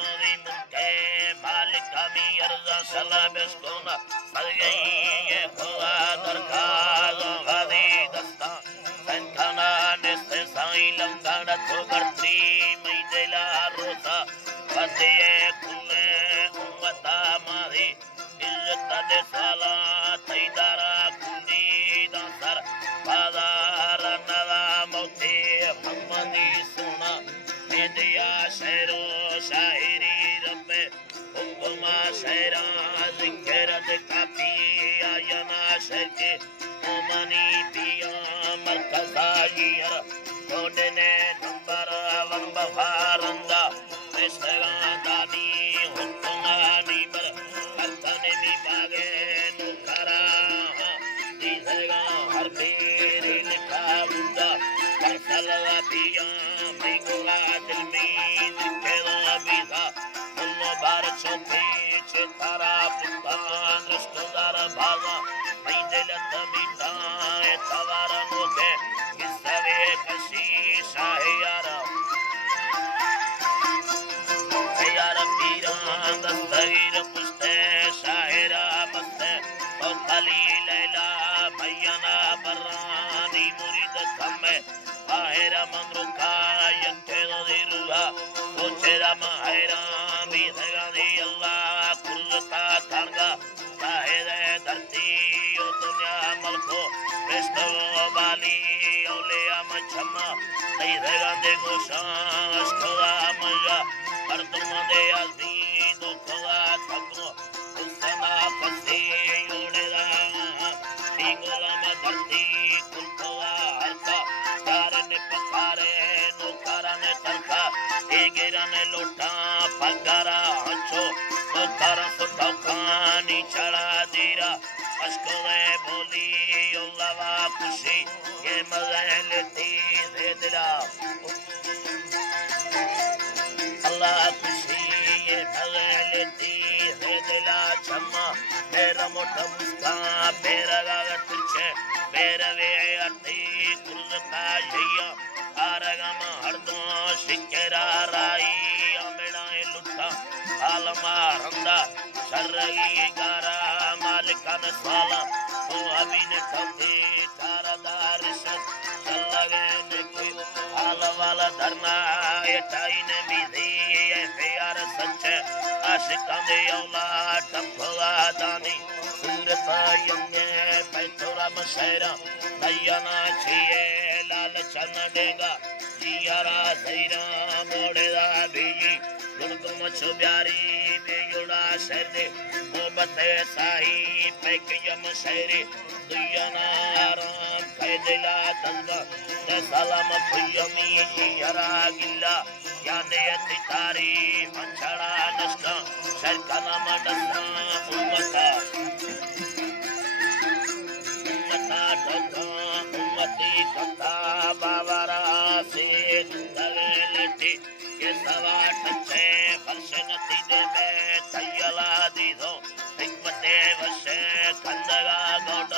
नदी मुल्के मालिक मी अर्जा सलाम इसकोना सद गई ये खुदा दरखाज गादी दस्ता संखाना निस्ते साई लंगाना तो करती मई दिला रोता बंदे कुले उम्मता मारी इज्जत दे साला तैदारा कुंडी दासर बाजार नदा मोती हमदी सोना इंडिया शहरो शायरी रब्बे हुक्मा शहरा जिक्र दे काफी आयना शहर के ओमनी पिया मरकजा गियर कोडने नंबर वन बफारंदा मिस्रा दानी हुक्मा नीबर करतने नी बागे नुकरा दिसेगा हर बेर लिखा बुंदा करसलवा पिया बिगुला दिल में दिखेगा बिसा मुल्लो बार चौके चितारा पुतान रस्तदार भागा नहीं दिलत मीठा तवारा नोके किसवे कशी शाहे यारा पीरा दस्तगीर पुस्ते शाहिरा बस्ते ओ खली लैला भैयाना बरानी मुरीद कमे आहिरा ममरुका यक्के दी रूहा ओ चेरा माहिरा भी सगा दी अल्लाह कुर्रता थांगा साहिरे धरती ओ दुनिया मलको बेस्तो बाली औलिया मछमा नहीं सगा दे गोशाश खुदा मजा हर तुमदे अज़ीं दो खुदा थको उसना फसी योड़ेदा बिगुला में धरती कुल खुदा हरका चारने पकारे नौकराने तरका एगिराने लोटा पगारा हंचो नौकरा सुता खानी चढ़ा दीरा अश्कोरे बोली योलावा खुशी ये मज़े लेती से दिला अल्लाह खुशी ये भले लेती है दिला छम्मा मेरा मोटा मुस्का मेरा गागा तुझे मेरा वे अर्धी कुर्ज़ता जैया आरगा मा हरदो शिकेरा राई अमेड़ा लुटा आलमा रंदा शर्रगी गारा मालिका में साला तो अभी ने थमते तारादार शत चलगे ने कोई आला वाला धरना ये टाइने भी दी ये प्यार सच्चे आशिकां दे औलाद टपला दानी सुंदरता यंगे पैतोरा मशहरा नयना छिए लाल चन देगा जियारा सैरा मोड़ेदा बीजी गुणगुम छुब्यारी बेयुड़ा शहरे मोहब्बत साही पैकयम शहरे दुयना आराम खैदिला तंगा ने सलाम भयमी जियारा गिल्ला याने अतिकारी मंचड़ा नस्का सरकना मडसा उम्मता ढका उम्मती कथा बाबरा से दगलटी के सवा टचे फर्श नतीजे में तैयला दी दो हिकमते वशे खंदगा गोड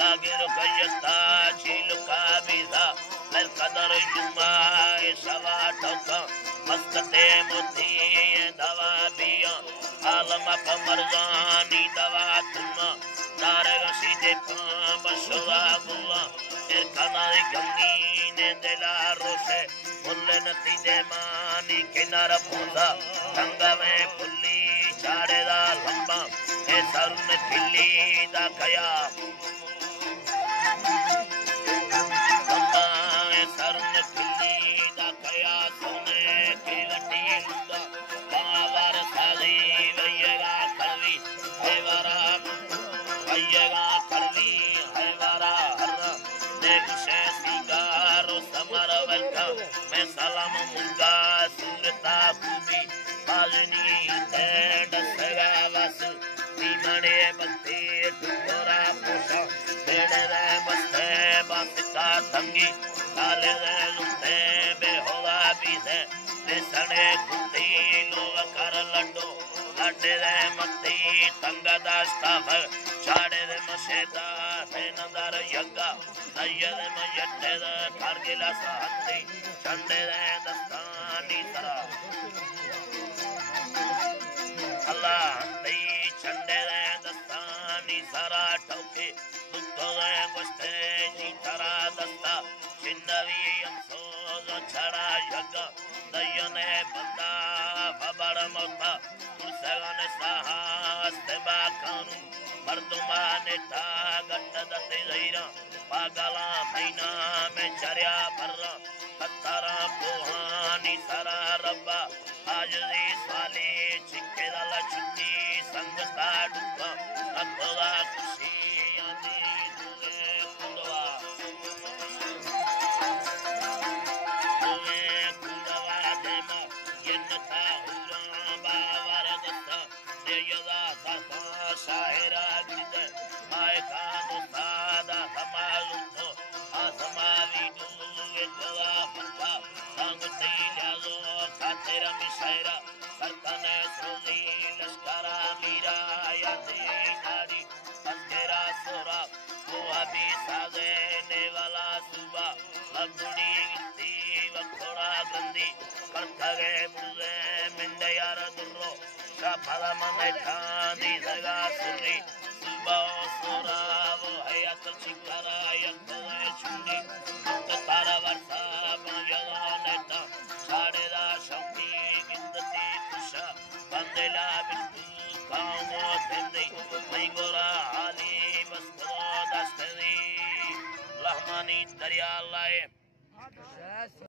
दागिर कयता चिलका बिजा लर कदर जुमा सवा टका मस्कते मोती दवा बिया आलम कमरजानी दवा तुना नारगा सीधे पाम बसवा गुला एर कनारी गंगी ने दिला रोसे मुल्ले नतीजे मानी किनारा पूजा तंगवे पुल्ली चाड़ेदा लंबा ए सरुन खिल्ली दा कया लंबा ए सरुन खिल्ली दा कया सोने की लटी लुंदा बावर साली वैयगा खलवी हैवारा वैयगा खलवी हैवारा हर देख से सिगारो समर वल्का मैं सलाम मुंगा सूरता खूबी बाजनी तेंड सगावस बीमने बस्ते टुकोरा पोसा तेरे रे बस्ते बासिका तंगी काले रे लुटे बेहोला बीसे बेसने कुत्ती लोग कर लड्डो लड्डे रे मत्ती तंगा दास्ता भर चाड़े रे मशेदा फेनदार यग्गा नये रे मयट्टे रे कारगिला सहंदी चंडे रे दस्तानी तरा अल्लाह हंदी चंडे दे दस्तानी सारा ठोके दुखो दे गुस्ते जी तरा दस्ता चिन्नवी अंसोज छड़ा यग दयने बंदा फबड़ मोता कुर्सगन साहस बाकानु मर्दुमाने ता गट्ट दते जैरा पागला महीना में चरिया भर्रा कत्तरा पोहानी सारा रब्बा आज दी साले चिक्के दल चिक्की संगता डुबा अखदा खुशी आंदी दुए कुंडवा देमा यन्नता हुरा बावर दस्ता देयदा सासा शाहिरा गिद माय कानो सादा हमालु तो आसमावी दुए कला फंका संग तैला जो खातेरा मिशायरा सरतने सुनी लश्करा मीरा या नारी अंधेरा सोरा वो अभी साजे ने वाला सुबह लगुड़ी गिनती वखोड़ा गंदी करतगे मुझे मिंडे यार दुर्रो शाफला ममे खांदी जगा सुनी सुबह सोरा वो हयात चिकरा यक्तवे चुंडी तारा वर्षा बंजला नेता साढ़े दा शौकी गिंदती कुशा बंदेला बिट्टू कामो थेंदी मैंगोरा हाली बस को दस्तदी रहमानी दरिया लाए